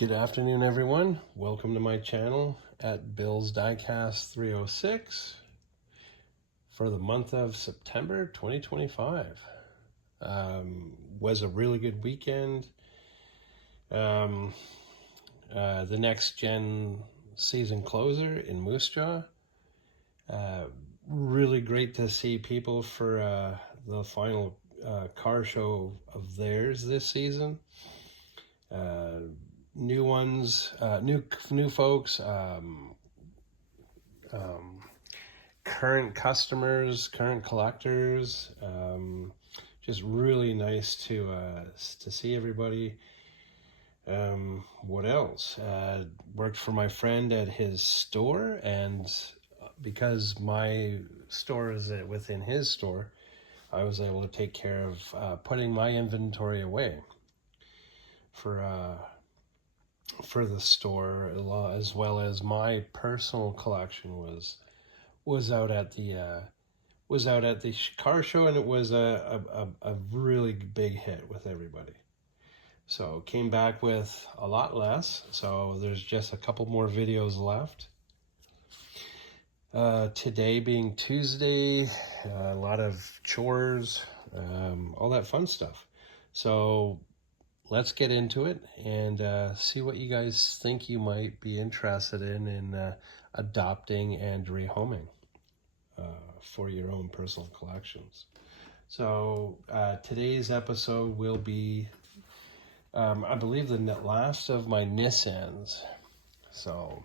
Good afternoon, everyone. Welcome to my channel at Bill's Diecast 306 for the month of September 2025. Was a really good weekend. The next gen season closer in Moose Jaw. Really great to see people for the final car show of theirs this season. New ones, new folks, current customers, current collectors. Just really nice to see everybody. What else? Worked for my friend at his store, and because my store is within his store, I was able to take care of putting my inventory away for the store, as well as my personal collection was out at the car show, and it was a really big hit with everybody. So came back with a lot less, so there's just a couple more videos left. Today being Tuesday, a lot of chores, all that fun stuff. So let's get into it and see what you guys think you might be interested in adopting and rehoming for your own personal collections. So today's episode will be, I believe, the last of my Nissans. So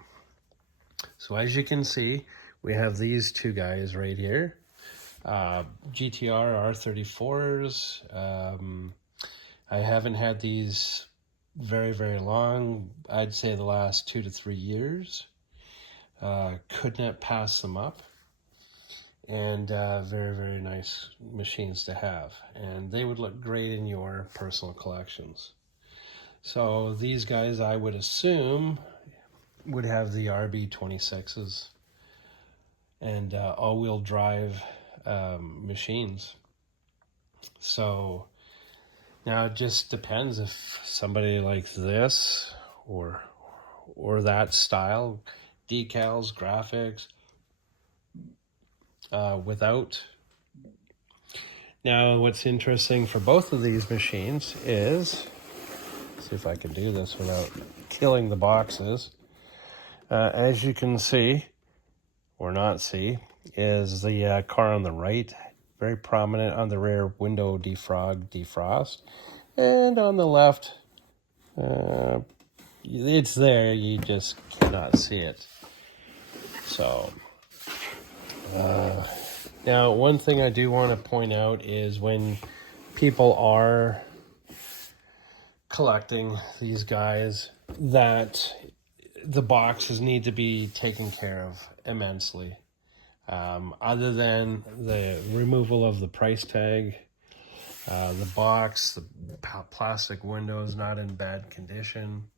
as you can see, we have these two guys right here, GTR R34s. I haven't had these very long. I'd say the last 2 to 3 years. Could not pass them up. And very nice machines to have. And they would look great in your personal collections. So these guys, I would assume, would have the RB26s and all-wheel drive machines. So now it just depends if somebody likes this or that style, decals, graphics, without. Now what's interesting for both of these machines is, see if I can do this without killing the boxes. As you can see, or not see, is the car on the right, very prominent on the rear window defrost, and on the left, it's there, you just cannot see it. So now one thing I do want to point out is when people are collecting these guys, that the boxes need to be taken care of immensely. Other than the removal of the price tag, the box, the plastic windows not in bad condition.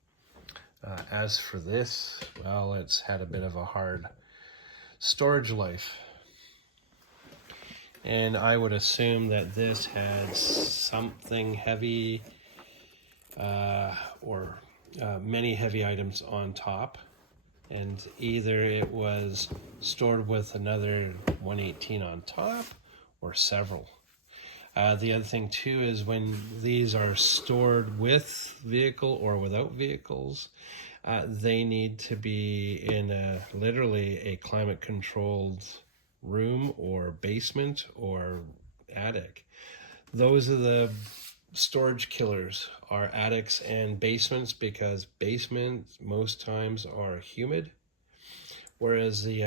As for this, well, it's had a bit of a hard storage life. And I would assume that this had something heavy or many heavy items on top, and either it was stored with another 118 on top or several. The other thing too is when these are stored with vehicle or without vehicles, they need to be in literally a climate controlled room or basement or attic. Those are the storage killers, are attics and basements, because basements most times are humid, whereas the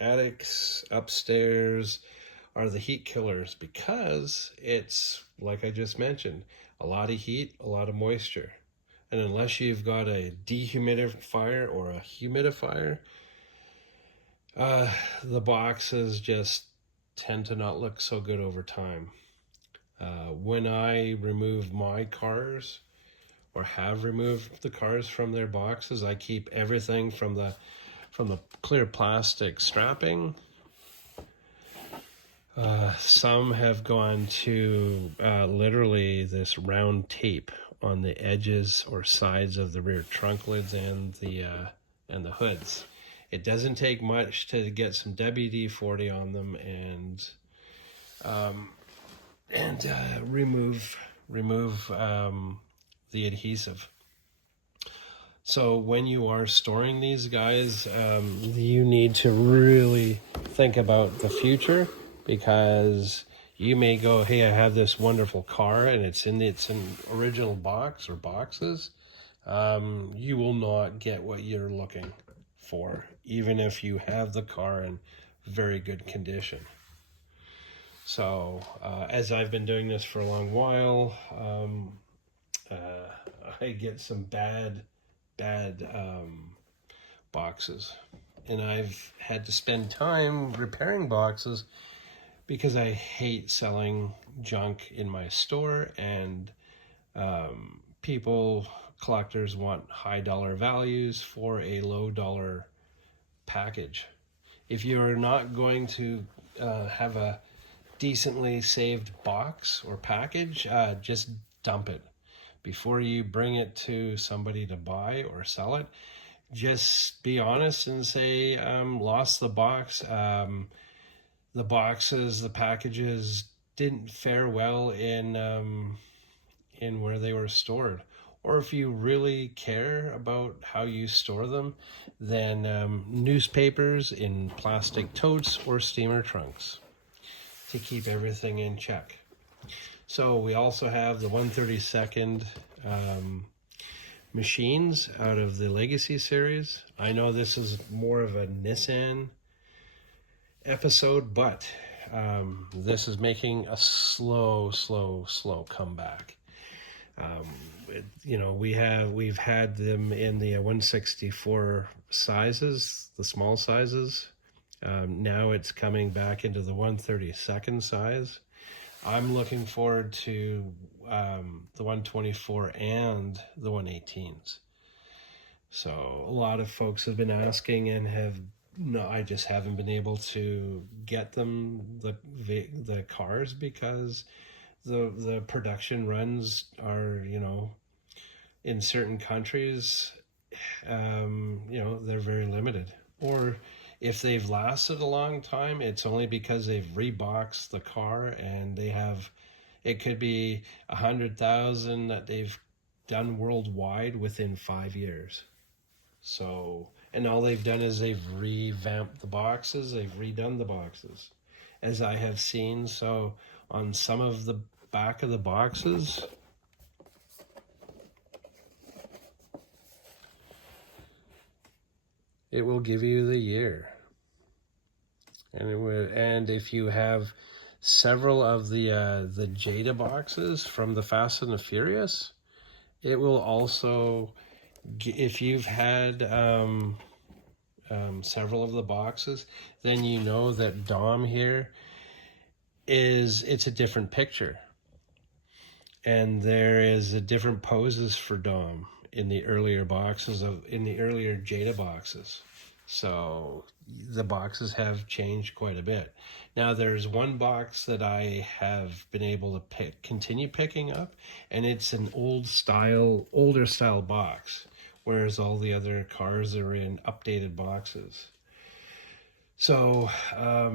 attics upstairs are the heat killers, because it's, like I just mentioned, a lot of heat, a lot of moisture, and unless you've got a dehumidifier or a humidifier, the boxes just tend to not look so good over time. When I remove my cars, or have removed the cars from their boxes, I keep everything from the clear plastic strapping Some have gone to literally this round tape on the edges or sides of the rear trunk lids and the hoods. It doesn't take much to get some WD-40 on them and remove the adhesive. So when you are storing these guys, you need to really think about the future, because you may go, hey, I have this wonderful car and it's in original box or boxes. You will not get what you're looking for, even if you have the car in very good condition. So as I've been doing this for a long while, I get some bad boxes, and I've had to spend time repairing boxes because I hate selling junk in my store, and collectors want high dollar values for a low dollar package. If you're not going to have a decently saved box or package, just dump it. Before you bring it to somebody to buy or sell it, just be honest and say, lost the box. The packages didn't fare well in where they were stored. Or if you really care about how you store them, then newspapers in plastic totes or steamer trunks to keep everything in check. So we also have the 1/32 machines out of the Legacy series. I know this is more of a Nissan episode, but this is making a slow comeback. We've had them in the 1/64 sizes, the small sizes. Now it's coming back into the 1/32 size. I'm looking forward to the 1/24 and the 1/18s. So a lot of folks have been asking and I just haven't been able to get them, the cars, because the production runs are, in certain countries, they're very limited. Or if they've lasted a long time, it's only because they've reboxed the car, and it could be 100,000 that they've done worldwide within 5 years. So, and all they've done is they've revamped the boxes, they've redone the boxes, as I have seen. So on some of the back of the boxes, it will give you the year. And if you have several of the Jada boxes from the Fast and the Furious, it will also, if you've had several of the boxes, then you know that Dom here it's a different picture, and there is a different poses for Dom in the earlier Jada boxes. So the boxes have changed quite a bit. Now there's one box that I have been able to continue picking up, and it's an older style box, whereas all the other cars are in updated boxes. So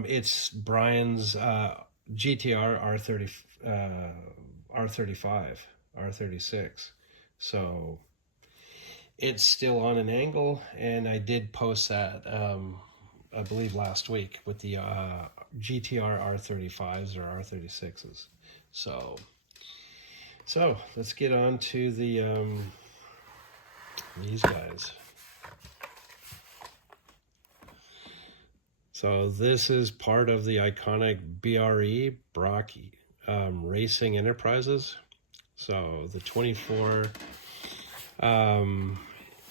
it's Brian's GTR R35, R36. So it's still on an angle, and I did post that, I believe last week, with the GTR R35s or R36s. So let's get on to these guys. So this is part of the iconic BRE, Brock Racing Enterprises. So the 24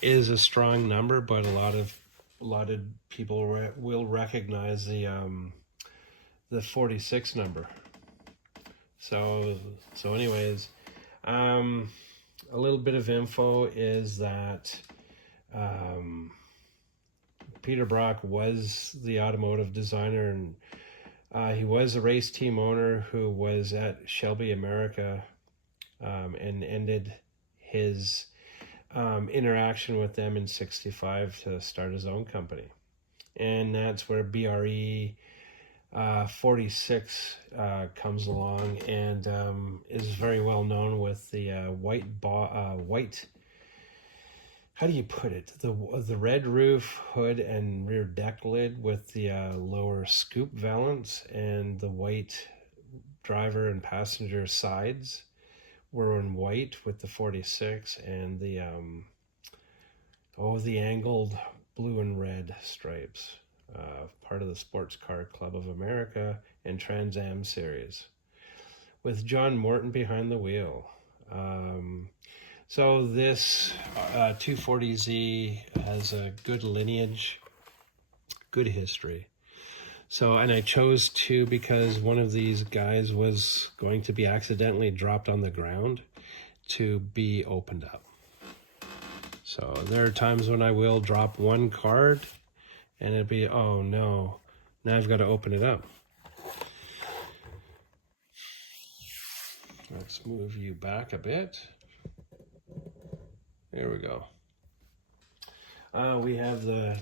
is a strong number, but a lot of people will recognize the 46 number. So anyways, a little bit of info is that Peter Brock was the automotive designer and He was a race team owner who was at Shelby America and ended his interaction with them in 65 to start his own company. And that's where BRE 46 comes along and is very well known with the white, how do you put it? The red roof, hood, and rear deck lid with the lower scoop valance, and the white driver and passenger sides were in white with the 46, and the angled blue and red stripes. Part of the Sports Car Club of America and Trans Am series, with John Morton behind the wheel. So this 240Z has a good lineage, good history. So, and I chose two because one of these guys was going to be accidentally dropped on the ground to be opened up. So there are times when I will drop one card and it'd be, oh no, now I've got to open it up. Let's move you back a bit. There we go. We have the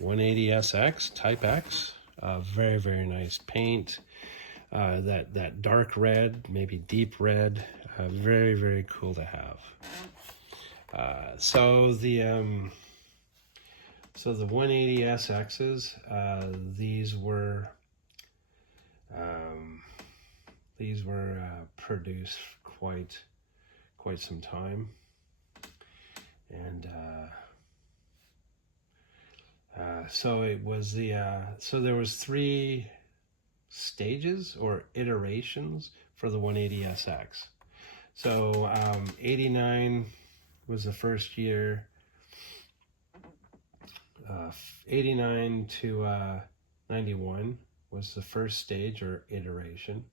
180SX Type X. Very, very nice paint. That dark red, maybe deep red. Very, very cool to have. So the 180SXs, these were produced quite some time, and so it was so there was 3 stages or iterations for the 180SX. So 89 was the first year. 89 to 91 was the first stage or iteration.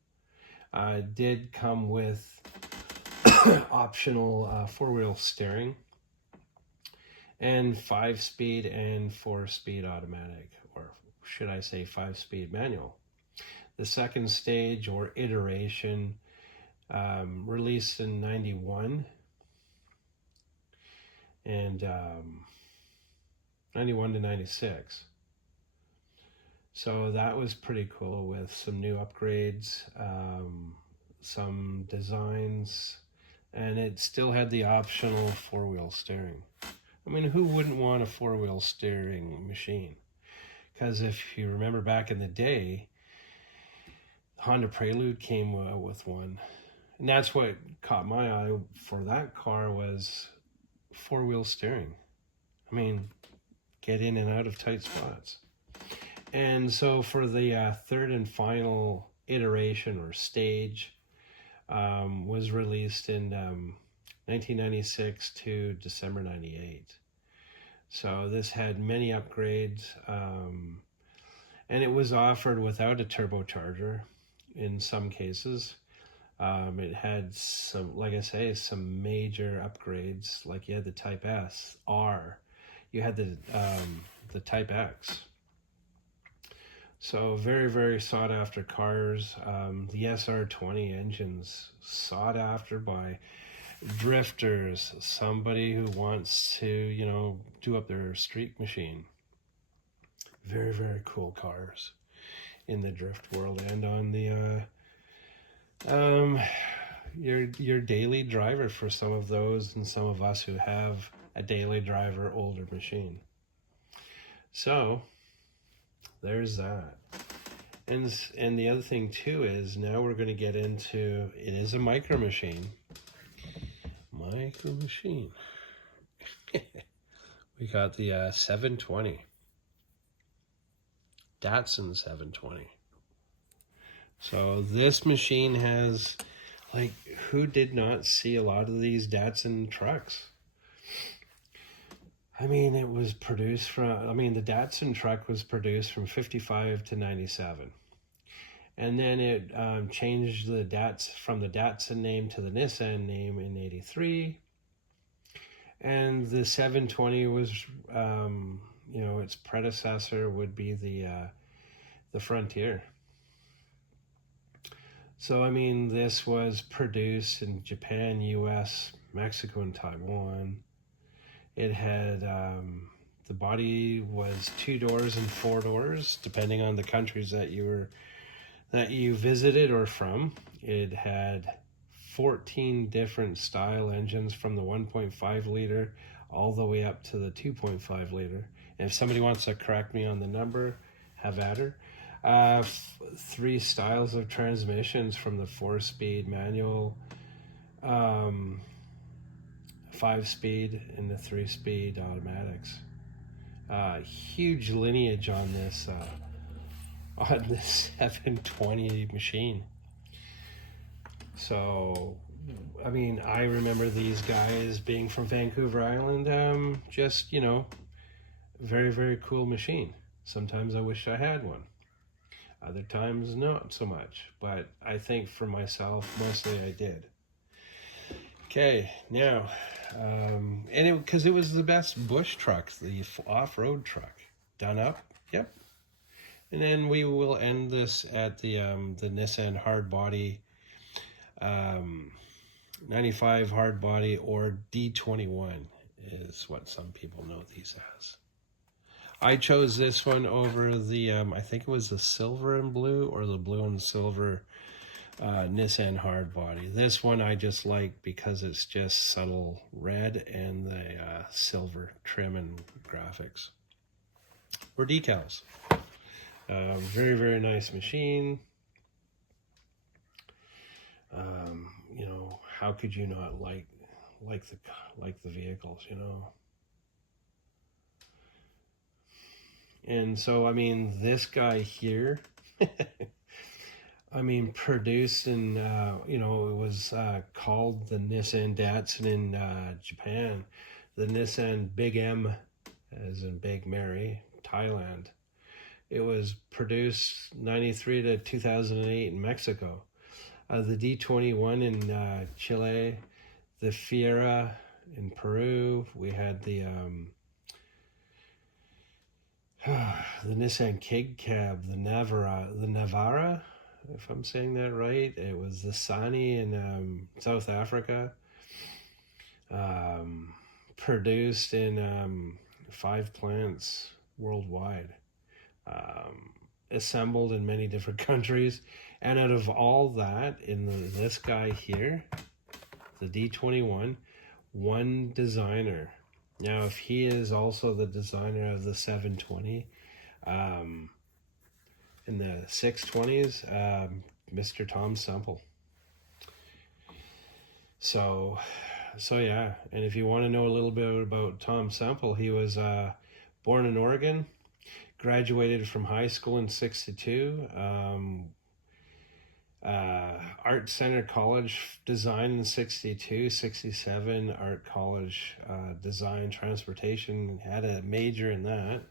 Did come with optional 4-wheel steering and 5-speed and 4-speed automatic, or should I say 5-speed manual. The second stage or iteration released in 91 and 91 to 96. So that was pretty cool with some new upgrades, some designs, and it still had the optional 4-wheel steering. I mean, who wouldn't want a 4-wheel steering machine? Because if you remember back in the day, Honda Prelude came with one. And that's what caught my eye for that car was 4-wheel steering. I mean, get in and out of tight spots. And so for the third and final iteration or stage was released in 1996 to December 98. So this had many upgrades, and it was offered without a turbocharger in some cases. It had some, like I say, some major upgrades, like you had the Type S, R, you had the Type X. So very, very sought after cars. The SR20 engines sought after by drifters, somebody who wants to, do up their street machine. Very, very cool cars in the drift world and on the your daily driver for some of those and some of us who have a daily driver older machine. So there's that. And the other thing too is now we're going to get into, it is a micro machine. We got the 720. Datsun 720. So this machine has, like, who did not see a lot of these Datsun trucks? I mean, it was produced from, the Datsun truck was produced from 55 to 97. And then it changed from the Datsun name to the Nissan name in 83. And the 720 was you know, its predecessor would be the Frontier. So, I mean, this was produced in Japan, US, Mexico, and Taiwan. It had, the body was 2 doors and 4 doors, depending on the countries that you visited or from. It had 14 different style engines from the 1.5 liter all the way up to the 2.5 liter. And if somebody wants to correct me on the number, have at her. 3 styles of transmissions from the 4-speed manual, 5-speed, and the 3-speed automatics. Huge lineage on this 720 machine. So, I mean, I remember these guys being from Vancouver Island, just, you know, very, very cool machine. Sometimes I wish I had one. Other times, not so much. But I think for myself, mostly I did. Okay, now, and because it was the best bush truck, the off-road truck. Done up, yep. And then we will end this at the Nissan hardbody, 95 hardbody, or D21 is what some people know these as. I chose this one over the, I think it was the silver and blue or the blue and silver Nissan hardbody. This one I just like because it's just subtle red and the silver trim and graphics. Or decals. Very, very nice machine. You know, how could you not like the vehicles, you know? And so, I mean, this guy here, I mean, produced in, you know, it was called the Nissan Datsun in Japan, the Nissan Big M, as in Big Mary, Thailand. It was produced 93 to 2008 in Mexico. The D21 in Chile, the Fiera in Peru. We had the Nissan Kig Cab, the Navara, if I'm saying that right. It was the Sani in South Africa. Produced in 5 plants worldwide. Assembled in many different countries. And out of all that, in this guy here, the D21, one designer. Now, if he is also the designer of the 720 and the 620s, Mr. Tom Semple. So yeah, and if you want to know a little bit about Tom Semple, he was born in Oregon, graduated from high school in 62, Art Center College Design in 62, 67, Art College Design Transportation, had a major in that.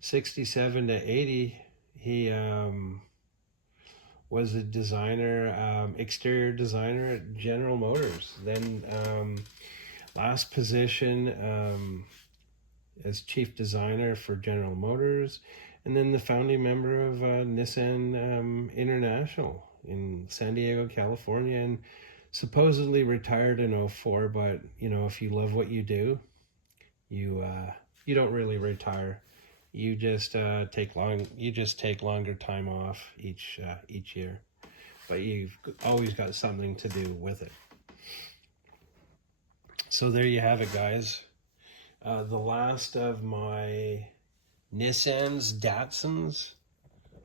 67 to 80, he was a designer, exterior designer at General Motors. Then last position as chief designer for General Motors, and then the founding member of Nissan International in San Diego, California, and supposedly retired in 2004. But you know, if you love what you do, you don't really retire. You just take longer time off each year, but you've always got something to do with it. So there you have it, guys. The last of my Nissans, Datsuns.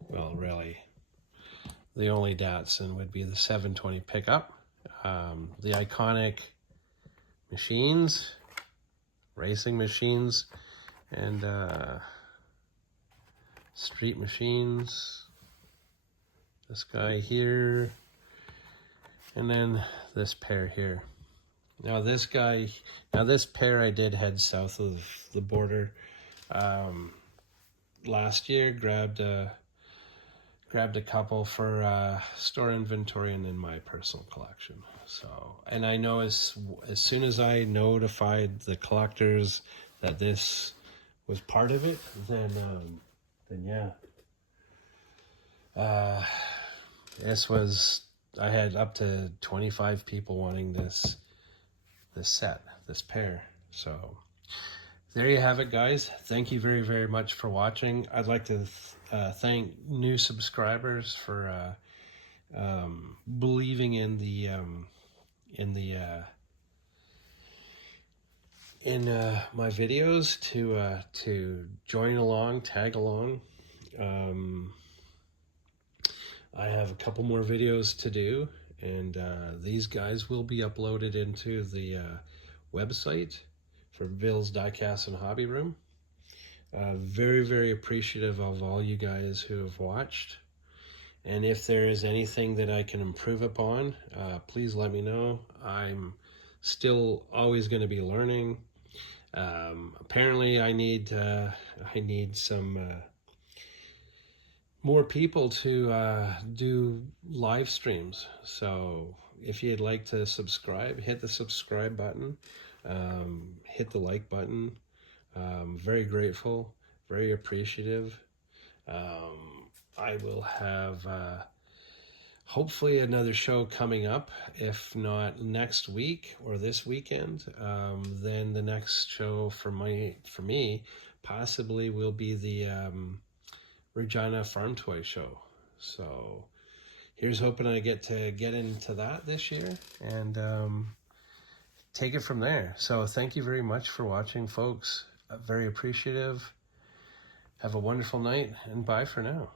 Well, really, the only Datsun would be the 720 pickup. The iconic machines, racing machines, and street machines. This guy here, and then this pair here. Now this pair I did head south of the border last year. Grabbed a couple for store inventory and in my personal collection. So, and I know as soon as I notified the collectors that this was part of it, then yeah. This was, I had up to 25 people wanting this pair. So there you have it, guys. Thank you very, very much for watching. I'd like to thank new subscribers for believing in my videos, to join along, tag along. I have a couple more videos to do, and these guys will be uploaded into the website for Bill's Diecast and Hobby Room. Very, very appreciative of all you guys who have watched. And if there is anything that I can improve upon, please let me know. I'm still always going to be learning. Apparently I need some more people to do live streams. So if you'd like to subscribe, hit the subscribe button, hit the like button. Very grateful, very appreciative. I will have hopefully another show coming up, if not next week or this weekend. Then the next show for me possibly will be the Regina Farm Toy Show. So here's hoping I get into that this year, and take it from there. So thank you very much for watching, folks. Very appreciative. Have a wonderful night, and bye for now.